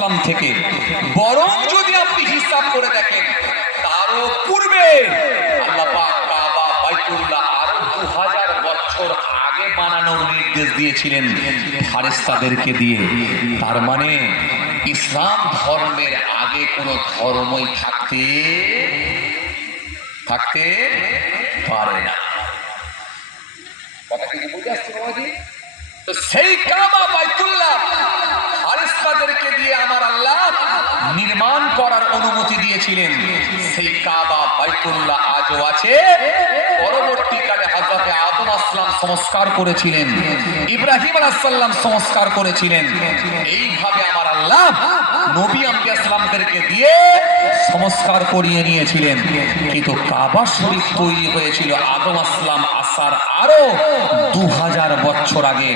আসলাম থেকে। বরং যদি আপনি হিসাব করে দেখেন, তারও পূর্বে মানে ইসলাম ধর্মের আগে কোনো ধর্মই থাকতে থাকতে পারে না। সেই কাবা, বাইতুল্লাহ ফারিস্তাদেরকে দিয়ে আমার আল্লাহ নির্মাণ করার অনুমতি দিয়েছিলেন। সেই কাবা বাইতুল্লাহ আজও আছে। পরবর্তীকালে হযরতে আদম আসলাম সংস্কার করেছিলেন। ইব্রাহিম আলাইসাল্লাম সংস্কার করেছিলেন। এইভাবে আমার আল্লাহ নবী আম্বিয়া সালামদেরকে দিয়ে সংস্কার করিয়ে নিয়েছিলেন। কিন্তু কাবা শরীফ তৈরি হয়েছিল আদম আসলাম আসার আরও দু হাজার বছর আগে।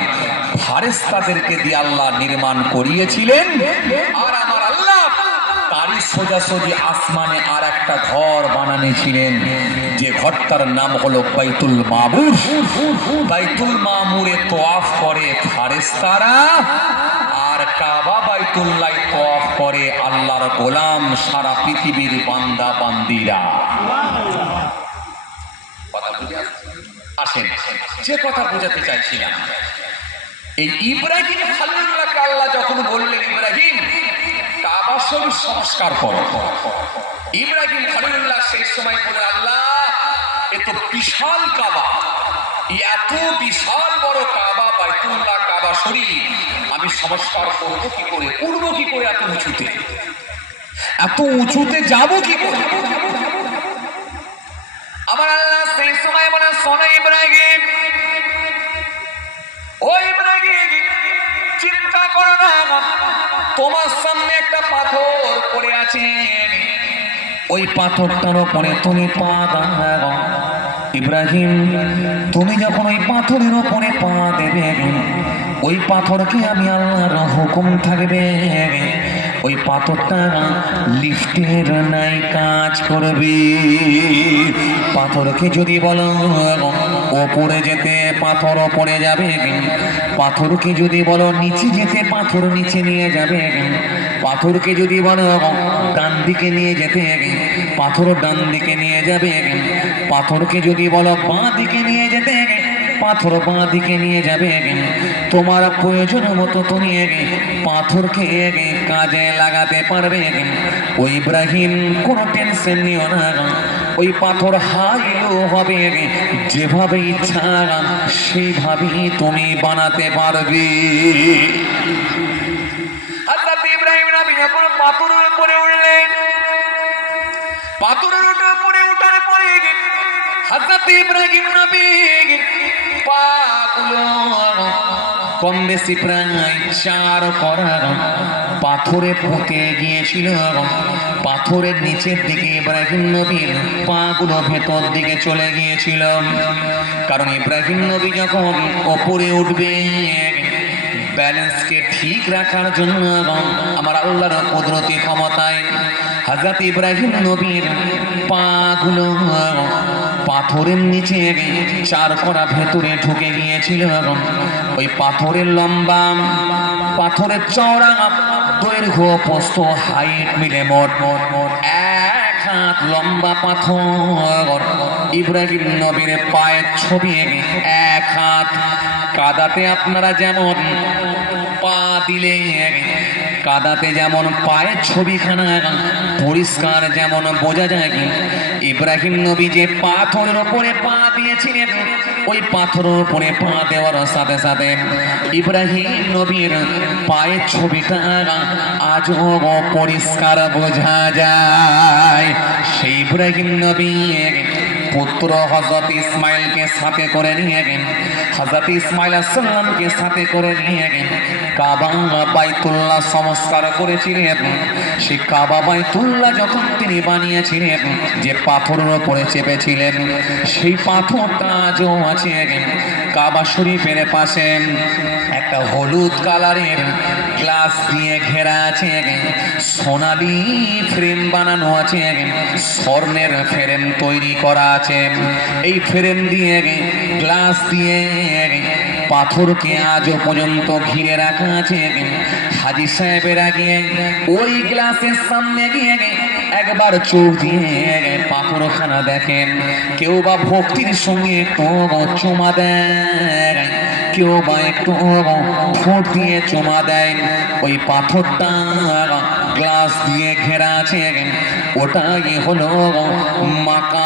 ফারেস্তাদেরকে দিয়ে আল্লাহ নির্মাণ করিয়েছিলেন। আর আমার আল্লাহ তারই সোজাসুজি আসমানে আর একটা ঘর বানানেছিলেন। যে ঘরটার নাম হলো বাইতুল মামুর। বাইতুল মামুরে তোয়াফ করে ফারেস্তারা আর কাবা বাইতুল্লাহ তোয়াফ করে আল্লাহর গোলাম সারা পৃথিবীর বান্দা বান্দিরা? আসেন, যে কথা বোঝাতে চাইছিলাম। এই ইব্রাহিম খালিলুল্লাহকে আল্লাহ যখন বললেন, ইব্রাহিম কাবা সংস্কার করো। ইব্রাহিম খলিলুল্লাহ সেই সময় বলে, আল্লাহ এ তো বিশাল কাবা। এত বিশাল বড় কাবা, বাইতুল্লাহ কাবা শরীর আমি সংস্কার করব কি করে, করব কি করে এত উঁচুতে? এত উঁচুতে যাব কি করে? আমার আল্লাহ সেই সময় বলে শোনো ইব্রাহিম। ও ইব্রাহিম, চিন্তা করো না। তোমার সামনে একটা পাথর পড়ে আছে। ওই পাথরটার ওপরে তুমি পা দাও ইব্রাহিম, তুমি যখন ওই পাথরের ওপরে পা দেবে ওই পাথরকে আমি আল্লাহর হুকুম থাকবে ওই পাথরটা লিফটের নাই কাজ করবে। পাথরকে যদি বলো ওপরে যেতে পাথর পড়ে যাবে। পাথরকে যদি বলো, নিচে যেতে পাথর নিচে নিয়ে যাবে। পাথরকে যদি বলো, ডান দিকে নিয়ে যেতে। পাথর ডান দিকে নিয়ে যাবে। পাথরকে যদি বলো, বাঁ দিকে নিয়ে যেতে। পাথর বাঁ দিকে নিয়ে যাবে তোমার প্রয়োজন মতো তুমি পাথর পাথরকে কাজে লাগাতে পারবে ওই ইব্রাহিম কোনো টেনশন নিও না ওই পাথর হাইলো হবে যেভাবে ইচ্ছা সেইভাবেই তুমি বানাতে পারবে। ইব্রাহিম পাথরের উপরে উঠলেন, পাথরের উপরে উঠার পরে হযরত ইব্রাহিম নবী পাগুলো। কম বেশি প্রায় চার করা পাথরে পুঁতে গিয়েছিল। পাথরের নিচের দিকে ইব্রাহিম নবীর পাগুলো ভেতর দিকে চলে গিয়েছিল। কারণ ইব্রাহিম নবী যখন ওপরে উঠবে, ব্যালেন্সকে ঠিক রাখার জন্য আমার আল্লাহর কুদরতি ক্ষমতায় হাজরত ইব্রাহিম নবীর পাগুলো পাথরের নিচে চার করা ভেতরে ঢুকে গিয়েছিল ওই পাথরের লম্বা পাথরের চওড়া দৈর্ঘ্য পোস্ত হাইট মিলে মোট এক হাত লম্বা পাথর। ইব্রাহিম নবীর পায়ের ছবি এক হাত। কাদাতে আপনারা যেমন পা দিলে কাদাতে যেমন পায়ের ছবিখানা পরিষ্কার যেমন বোঝা যায় কি, ইব্রাহিম নবী যে পাথরের ওপরে পা দিয়েছিলেন, ওই পাথরের উপরে পা দেওয়ার সাথে সাথে ইব্রাহিম নবীর পায়ের ছবিটা আজও পরিষ্কার বোঝা যায়। সেই ইব্রাহিম নবী পুত্র হজরত ইসমাইলকে সাথে করে নিয়ে গেন হজরত ইসমাইল সাল্লামকে সাথে করে নিয়ে গেন কাবা বাইতুল্লাহ সংস্কার করেছিলেন। সেই কাবা বাইতুল্লাহ যখন তিনি বানিয়েছিলেন, যে পাথরের ওপরে চেপেছিলেন, সেই পাথরটা আজও আছে। কাবা শরীফের পাশে একটা হলুদ কালারের গ্লাস দিয়ে ঘেরা আছে। সোনালি ফ্রেম বানানো আছে। স্বর্ণের ফ্রেম তৈরি করা আছে। এই ফ্রেম দিয়ে, গ্লাস দিয়ে, পাথরকে আজও পর্যন্ত ঘিরে রাখা আছে। হাজি সাহেবেরা গিয়ে ওই গ্লাসের সামনে গিয়ে একবার চোখ দিয়ে পাথরখানা দেখেন। কেউ বা ভক্তির সঙ্গে একটু চুমা দেয় কেউ বা একটু ঠোঁট দিয়ে চুমা দেয় ওই পাথরটা গ্লাস দিয়ে ঘেরা আছে। ওটাই হলো মাকামে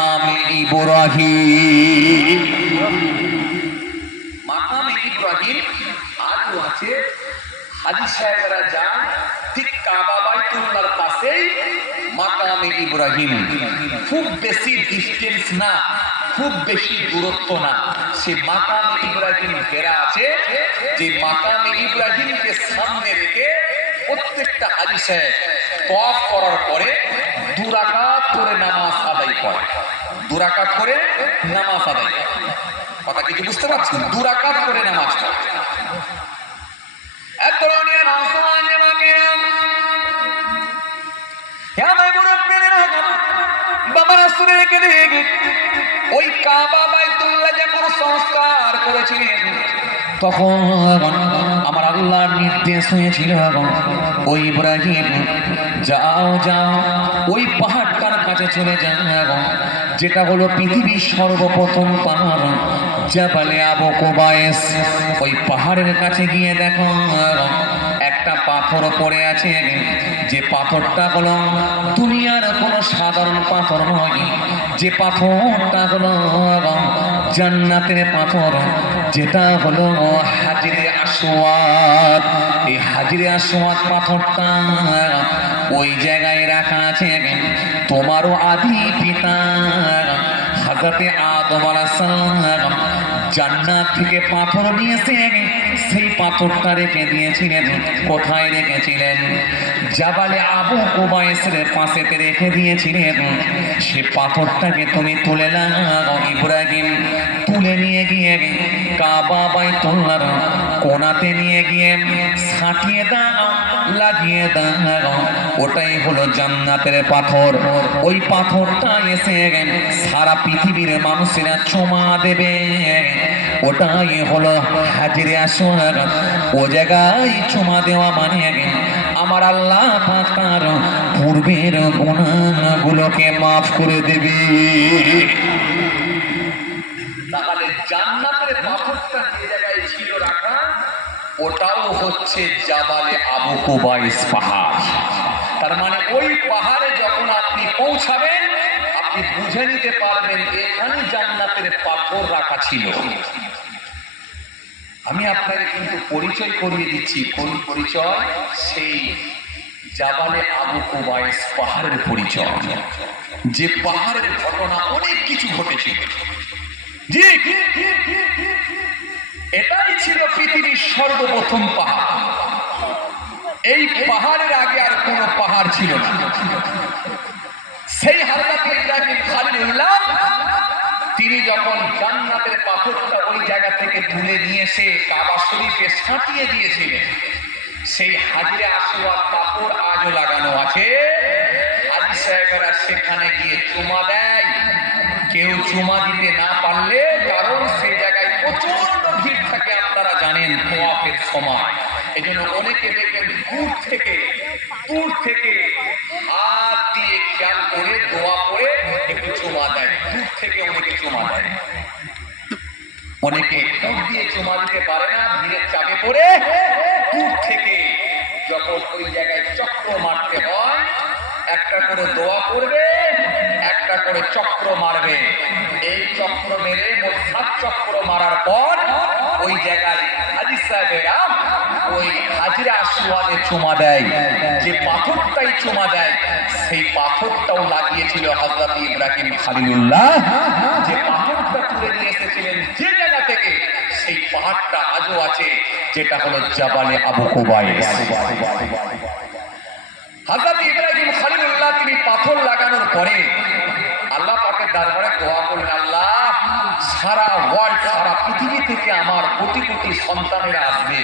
ইব্রাহিম। খুব বেশি ডিস্টেন্স না, খুব বেশি দূরত্ব না। সে মাকামে ইব্রাহিম ঘেরা আছে, যে মাকামে ইব্রাহিমকে সামনে রেখে প্রত্যেকটা হাজি সাহেব তফ করার পরে দুরাকাত করে নামাজ আদায় করে। দুরাকাত করে নামাজ আদায় কথা কিছু বুঝতে পারছেন? দুরাকাত করে নামাজ আমাকে আমার সংস্কার করেছিলেন, তখন আমার আল্লাহর নির্দেশ হয়েছিল ওই ইব্রাহিম, যাও যাও, ওই পাহাড়টার কাছে চলে যাও যেটা হলো পৃথিবীর সর্বপ্রথম পাহাড় জাপালে আবু কোবায়েস ওই পাহাড়ের কাছে গিয়ে দেখো, একটা পাথর পড়ে আছে। যে পাথরটা হলো দুনিয়ার কোনো সাধারণ পাথর নয়। যে পাথরটা হলো জান্নাতের পাথর, যেটা হলো হাজিরে আসওয়াদ। এই হাজিরে আসওয়াদ পাথরটা ওই জায়গায় রাখা আছে। তোমারও আদি পিতা। হাজরতে আদম সালাম জান্নাত থেকে পাথর নিয়েছে সেই পাথরটা রেখে দিয়েছিলেন। কোথায় রেখেছিলেন? জাবালে আবু কুবাইসের পাশেতে রেখে দিয়েছিলেন। সে পাথরটাকে তুমি তুলে নাও, ইব্রাহিম। তুলে নিয়ে গিয়ে কাবা বাইতুল্লাহর কোনাতে নিয়ে গিয়ে ছাটিয়ে দাও, লাগিয়ে দাও। ওটাই হলো জান্নাতের পাথর। ওই পাথরটা এসে সারা পৃথিবীর মানুষেরা চমা দেবে। ওটাই হলো হাজিরে আসোয়ার ও জায়গায় চুমা দেওয়া মানে আমার আল্লাহ পাক তার পূর্বের গুণাগুলোকে মাফ করে দেবে। তাহলে জান্নাতের পাথরটা যে জায়গায় ছিল রাখা, ওটাও হচ্ছে জাবালে আবু কুবাইস পাহাড়। তার মানে ওই পাহাড়ে যখন আপনি পৌঁছাবেন আপনি বুঝে নিতে পারবেন এখানে জান্নাতের পাথর রাখা ছিল। আমি আপনাকে কিন্তু পরিচয় করিয়ে দিচ্ছি। কোন পরিচয়? সেই জাবালে আবু কুবাইস পাহাড়ের পরিচয়। যে পাহাড়ের ঘটনা অনেক কিছু ঘটেছিল। এটাই ছিল পৃথিবীর সর্বপ্রথম পাহাড়। এই পাহাড়ের আগে আর কোনো পাহাড় ছিল না। সেই হারকাত ইব্রাহিম খালিলুল্লাহ তিনি যখন জান্নাতের পাথরটা ওই জায়গা থেকে তুলে নিয়ে এসে কাবা শরীফে সাঁটিয়ে দিয়েছিলেন, সেই হাজিরে আসোয়ার পাথর আজও লাগানো আছে। হাজি সাহেবেরা সেখানে গিয়ে চুমা দেয়। কেউ চুমা দিতে না পারলে কারণ সেই জায়গায় প্রচণ্ড ভিড় থাকে, আপনারা জানেন তোয়াফের সময়। এই জন্য অনেকে দেখবেন দূর থেকে দূর থেকে হাত দিয়ে খেয়াল করে, দোয়া করে একটু চুমা দেয়। দূর থেকে অনেকে চুমা দেয়। অনেকে দূর দিয়ে চুমা দিতে পারে না ভিড়ের চাপে পড়ে। দূর থেকে যখন ওই জায়গায় চক্র মারতে হয়, একটা করে দোয়া করবে, একটা করে চক্র মারবে। এই চক্র মেরে মোট সাত চক্র মারার পর ওই জায়গায় হাজি সাহেবেরা ওই হাজিরা আসওয়াদে চুমা দেয়, যে পাথরটাই চুমা দেয়, সেই পাথরটাও লাগিয়েছিল হযরত ইব্রাহিম খালিলুল্লাহ। যে পাথরটা তুলে নিয়ে এসেছিলেন যে জায়গা থেকে, সেই পাহাড়টা আজও আছে, যেটা হলো জাবালে আবু কুবাইস হযরত ইব্রাহিম খলিলুল্লাহ তিনি পাথর লাগানোর পরে আল্লাহ পাকের দরবারে দোয়া করলেন, আল্লাহ, সারা ওয়ার্ল্ড সারা পৃথিবী থেকে আমার কোটি কোটি সন্তানেরা আসবে।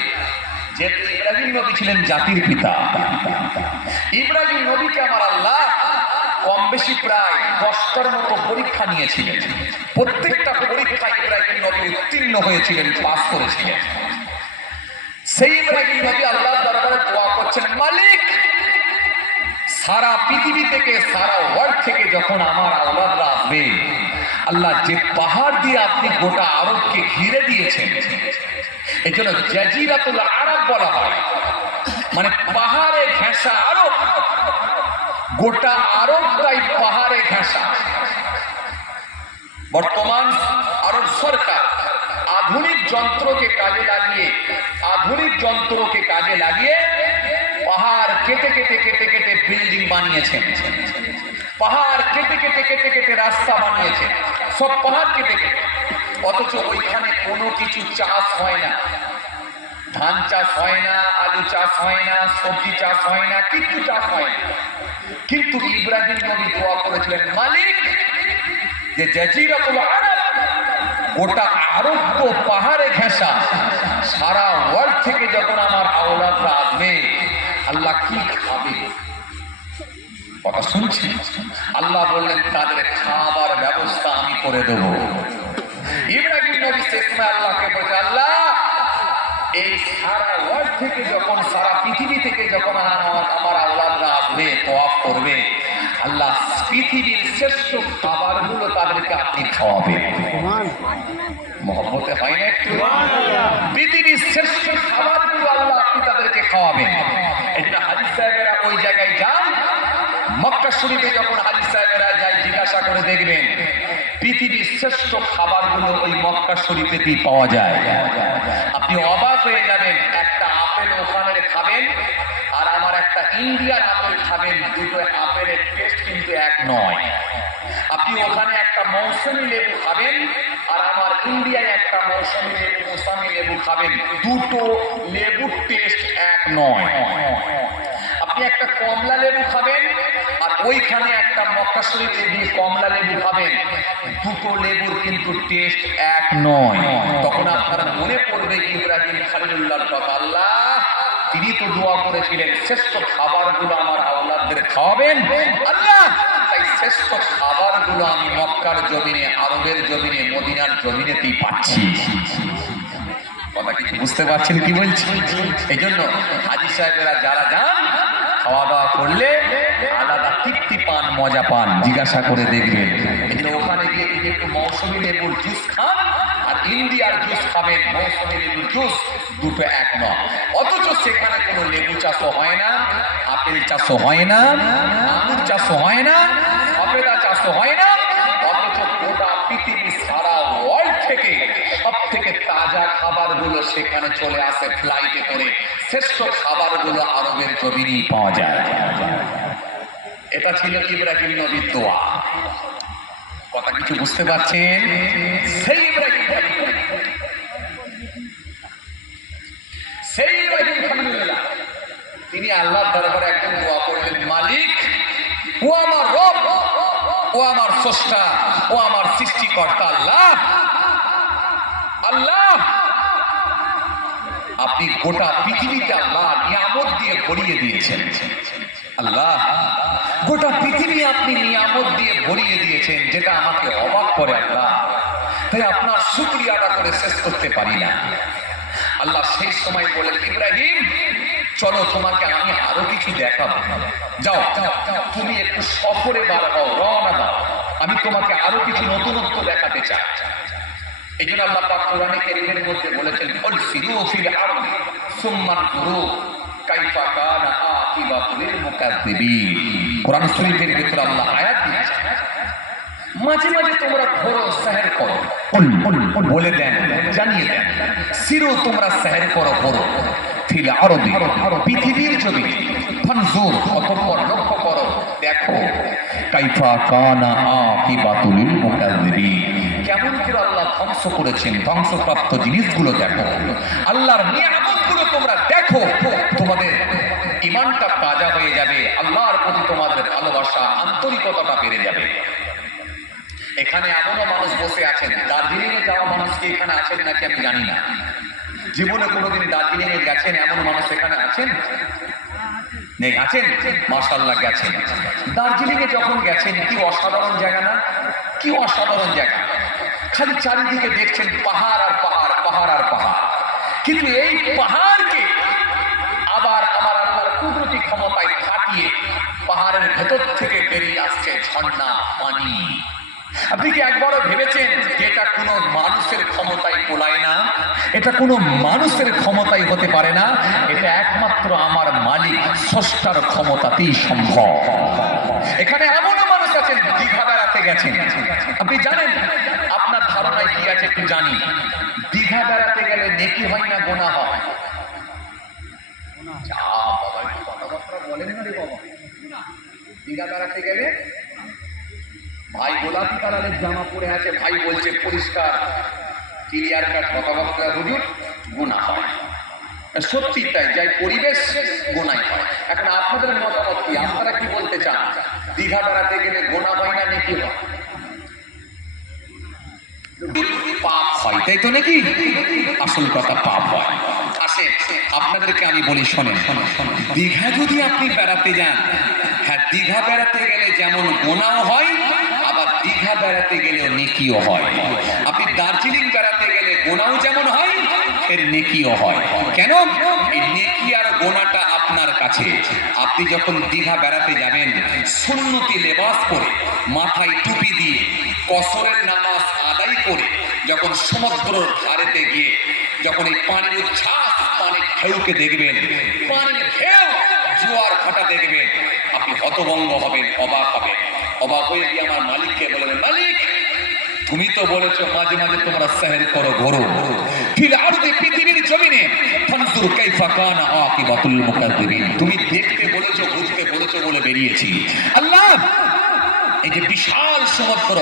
যেহেতু ইব্রাহিম নবী ছিলেন জাতির পিতা। ইব্রাহিম নবীকে আমার আল্লাহ কম বেশি প্রায় দশটার মতো পরীক্ষা নিয়েছিলেন। প্রত্যেকটা পরীক্ষায় ইব্রাহিম নবী উত্তীর্ণ হয়েছিলেন, পাস করেছিলেন। সেই ইব্রাহিম নবী আল্লাহর দরবারে দোয়া করছেন, মালিক, সারা পৃথিবী থেকে, সারা ওয়ার্ল্ড থেকে যখন আমার আওলাদরা আসবে, আল্লাহ যে পাহাড় দিয়ে আপনি গোটা আরবকে ঘিরে দিয়েছেন এই জন্য জাজিরাতুল আরব বলা হয়। মানে পাহাড়ে ঘেঁষা আরব। গোটা আরবটাই পাহাড়ে ঘেঁষা। বর্তমান আরব সরকার আধুনিক যন্ত্রকে কাজে লাগিয়ে, আধুনিক যন্ত্রকে কাজে লাগিয়ে পাহাড় কেটে কেটে কেটে কেটে বিল্ডিং বানিয়েছেন পাহাড় কেটে কেটে কেটে কেটে রাস্তা বানিয়েছে। সব পাহাড় কেটে কেটে। অথচ ওইখানে কোনো কিছু চাষ হয় না। ধান চাষ হয় না, আলু চাষ হয় না, সবজি চাষ হয় না কিছু চাষ হয় না। কিন্তু ইব্রাহিম নবী দোয়া করেছিলেন, মালিক, যে জাজিরাতুল আরব গোটা আরব তো পাহাড়ে ঘেঁষা। সারা ওয়ার্ল্ড থেকে যখন আমার আওলাদরা আসবে, আল্লাহ কি খাবে? কথা শুনছি আল্লাহ বললেন, তাদের খাবার ব্যবস্থা আমি করে দেব। ইব্রাহিম নবী শেষমে আল্লাহকে বলছে আল্লাহ এই সারা ওয়ার্ল্ড থেকে যখন সারা পৃথিবী থেকে যখন আমার আমার আসবে তোয়াফ করবে আল্লাহ পৃথিবীর শ্রেষ্ঠ খাবারগুলো তাদেরকে আপনি খাওয়াবেন। মহব্বতে হয় না একটু? পৃথিবীর শ্রেষ্ঠ খাবারগুলো আল্লাহ আপনি তাদেরকে খাওয়াবেন। এটা সাহেবেরা ওই জায়গায় যান মক্কা শরীফে যখন হাজির সাহেবেরা যায় জিজ্ঞাসা করে দেখবেন পৃথিবীর শ্রেষ্ঠ খাবারগুলো ওই মক্কা শরীফেতেই পাওয়া যায়। আপনি অবাক হয়ে যাবেন, একটা আপেল ওখানে খাবেন আর আমার একটা ইন্ডিয়ান আপেল খাবেন, দুটো আপেলের টেস্ট কিন্তু এক নয়। আপনি ওখানে একটা মৌসুমি লেবু খাবেন আর আমার ইন্ডিয়ায় একটা মৌসুমি লেবু মৌসামি লেবু খাবেন, দুটো লেবুর টেস্ট এক নয়। আপনি একটা কমলা লেবু খাবেন আর ওইখানে একটা মক্কা শরীফে গিয়ে কমলা লেবু খাবেন। দুটো লেবুর কিন্তু টেস্ট এক নয়। তখন আপনার মনে পড়বে ইব্রাহিম খালিলুল্লাহর কথা আল্লাহ, তিনি তো দোয়া করেছিলেন, শ্রেষ্ঠ খাবারগুলো আমার আওলাদদের খাওয়াবেন। আল্লাহ! তাই শ্রেষ্ঠ খাবারগুলো আমি মক্কার জমিনে, আরবের জমিনে, মদিনার জমিনেতেই পাচ্ছি। কথা কিছু বুঝতে পারছেন কি বলছি? এই জন্য হাজি সাহেবেরা যারা যান খাওয়া দাওয়া করলে আলাদা তৃপ্তি পান, মজা পান, জিজ্ঞাসা করে দেখবেন। জন্য ওখানে গিয়ে যদি একটু মৌসুমি লেবুর জুস খান, আর ইন্ডিয়ার জুস খাবেন, মৌসুমি লেবুর জুস, দুটো এক নয়। অথচ সেখানে কোনো লেবু চাষও হয় না, আপেল চাষও হয় না, আঙুর চাষও হয় না সবেদা চাষও হয় না, অথচ গোটা পৃথিবী সারা ওয়ার্ল্ড থেকে থেকে তাজা খাবারগুলো সেখানে চলে আসে ফ্লাইটে করে। শ্রেষ্ঠ খাবারগুলো আরবের জমিনেই পাওয়া যায়। এটা ছিল ইব্রাহিম নবীর দোয়া। কথা কিছু বুঝতে পারছেন? সেই ইব্রাহিম সেই ইব্রাহিম খলিলুল্লাহ তিনি আল্লাহর দরবারে একজন দোয়া করলেন, মালিক, ও আমার রব, ও আমার স্রষ্টা, ও আমার সৃষ্টিকর্তা আল্লাহ। আল্লাহ! আপনি গোটা পৃথিবীতে আল্লাহ নিয়ামত দিয়ে ভরিয়ে দিয়েছেন। আল্লাহ, গোটা পৃথিবী আপনি নিয়ামত দিয়ে ভরিয়ে দিয়েছেন, যেটা আমাকে অবাক করে আল্লাহ। তাই আপনার শুক্রিয়াটা করে শেষ করতে পারি না। আল্লাহ সেই সময় বলেন, ইব্রাহিম, চলো তোমাকে আমি আরও কিছু দেখাবো। যাও, তুমি একটু সফরে বার হও, রওনা দাও। আমি তোমাকে আরও কিছু নতুনত্ব দেখাতে চাই। এই জন্য আল্লাহ পাক কোরআনে কারীমের মধ্যে বলেছেন কুল সিরু ফিল আরদি সুম্মা তুরু কাইফা কানা আকিবাতুল মুকাজ্জিবিন কোরআন শরীফের ভিতরে আল্লাহ আয়াত দিয়েছেন। মাঝে মাঝে তোমরা ঘোরো সেহের করো। বলে দেন জানিয়ে দেন সিরু তোমরা সেহের করো ঘোরো। ফিল আরদি পৃথিবীর জমি ফানজুর অতঃপর লক্ষ্য করো। দেখো কাইফা কানা আকিবাতুল মুকাজ্জিবিন করে ধ্বংস করেছেন, ধ্বংসপ্রাপ্ত জিনিসগুলো দেখো। আল্লাহর নিয়ামতগুলো তোমরা দেখো। তোমাদের ইমানটা তাজা হয়ে যাবে, আল্লাহর প্রতি তোমাদের ভালোবাসা, আন্তরিকতাটা বেড়ে যাবে। এখানে এমনও মানুষ বসে আছেন দার্জিলিং এ যাওয়া মানুষ কি এখানে আছেন নাকি আমি জানি না। জীবনে কোনোদিন দার্জিলিং এ গেছেন, এমন মানুষ এখানে আছেন? নেই, আছেন? মার্শাল্লাহ গেছেন। দার্জিলিং এ যখন গেছেন, কি অসাধারণ জায়গা না? কি অসাধারণ জায়গা। খালি চারিদিকে দেখছেন পাহাড় আর পাহাড় পাহাড় আর পাহাড়। কিন্তু এই পাহাড়কে আবার আমার আল্লাহর কুদরতি ক্ষমতায় ফাটিয়ে পাহাড়ের ভেতর থেকে বেরিয়ে আসছে ঝর্ণা, পানি। আপনি কি একবারও ভেবেছেন যে এটা কোনো মানুষের ক্ষমতায় কোলায় না? এটা কোনো মানুষের ক্ষমতায় হতে পারে না? এটা একমাত্র আমার মালিক স্রষ্টার ক্ষমতাতেই সম্ভব। এখানে এমন মানুষ আছেন, দীঘা বেড়াতে গেছেন। আপনি জানেন, আপনার ধারণায় কি আছে একটু জানি। দীঘা বেড়াতে গেলে নেকি হয় না গোনা হয়? পরিষ্কার ক্লিয়ার কাট গুণা হয়। সত্যি তাই, যাই পরিবেশ, গোনাই হয়। এখন আপনাদের মতামত কি? আপনারা কি বলতে চান? দীঘা বেড়াতে গেলে গোনা হয় না, নাকি হয়? পাপ হয়, তাই তো নাকি? আসল কথা পাপ হয়। আসেন, আপনাদেরকে আমি বলি, শোনেন দীঘা যদি আপনি বেড়াতে যান হ্যাঁ দীঘা বেড়াতে গেলে যেমন গোনাও হয়, আবার দীঘা বেড়াতে গেলেও নেকিও হয়। আপনি দার্জিলিং বেড়াতে গেলে গোনাও যেমন হয়, এর নেকিও হয়। কেন? এই নেকি আর গোনাটা আপনার কাছে। আপনি যখন দীঘা বেড়াতে যাবেন, সুন্নতি লেবাস পরে, মাথায় টুপি দিয়ে, কসরের নামাজ আদায় করে, যখন সমুদ্রের ধারেতে গিয়ে, যখন এই পানির উচ্ছ্বাস পানির ঢেউকে দেখবেন, পানির ঢেউ জোয়ার ভাটা দেখবেন, আপনি হতভঙ্গ হবেন, অবাক হবেন। অবাক হয়ে গিয়ে আমার মালিককে বলবেন, মালিক তুমি তো বলেছ মাঝে মাঝে তোমরা সাহের করো ঘোরো ফিল আরদে পৃথিবীর জমিনে, ফানজুর কাইফা কানা আকিবাতুল মুকাদ্দিবিন। তুমি দেখতে বলেছ, বুঝতে বলেছ বলে বেরিয়েছি। আল্লাহ এই যে বিশাল সমুদ্র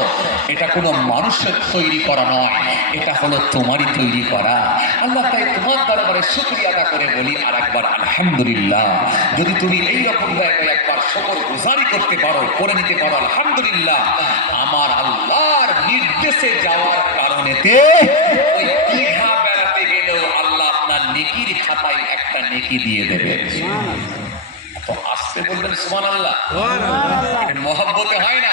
এটা কোনো মানুষের তৈরি করা নয় এটা হলো তোমারই তৈরি করা। আল্লাহ তাই তোমার দরবারে শুক্রিয়া আদা করে বলি আর একবার আলহামদুলিল্লাহ। যদি তুমি এই রকম জায়গায় একবার শকর গুজারি করতে পারো করে নিতে পারো আলহামদুলিল্লাহ। আমার আল্লাহর নির্দেশে যাওয়ার কারণেতে ওই দীঘা বেড়াতে গেলেও আল্লাহ আপনার নেকির খাতায় একটা নেকি দিয়ে দেবে। তো আসতে বলবেন সুমান আল্লাহ মহব্বতে হয় না।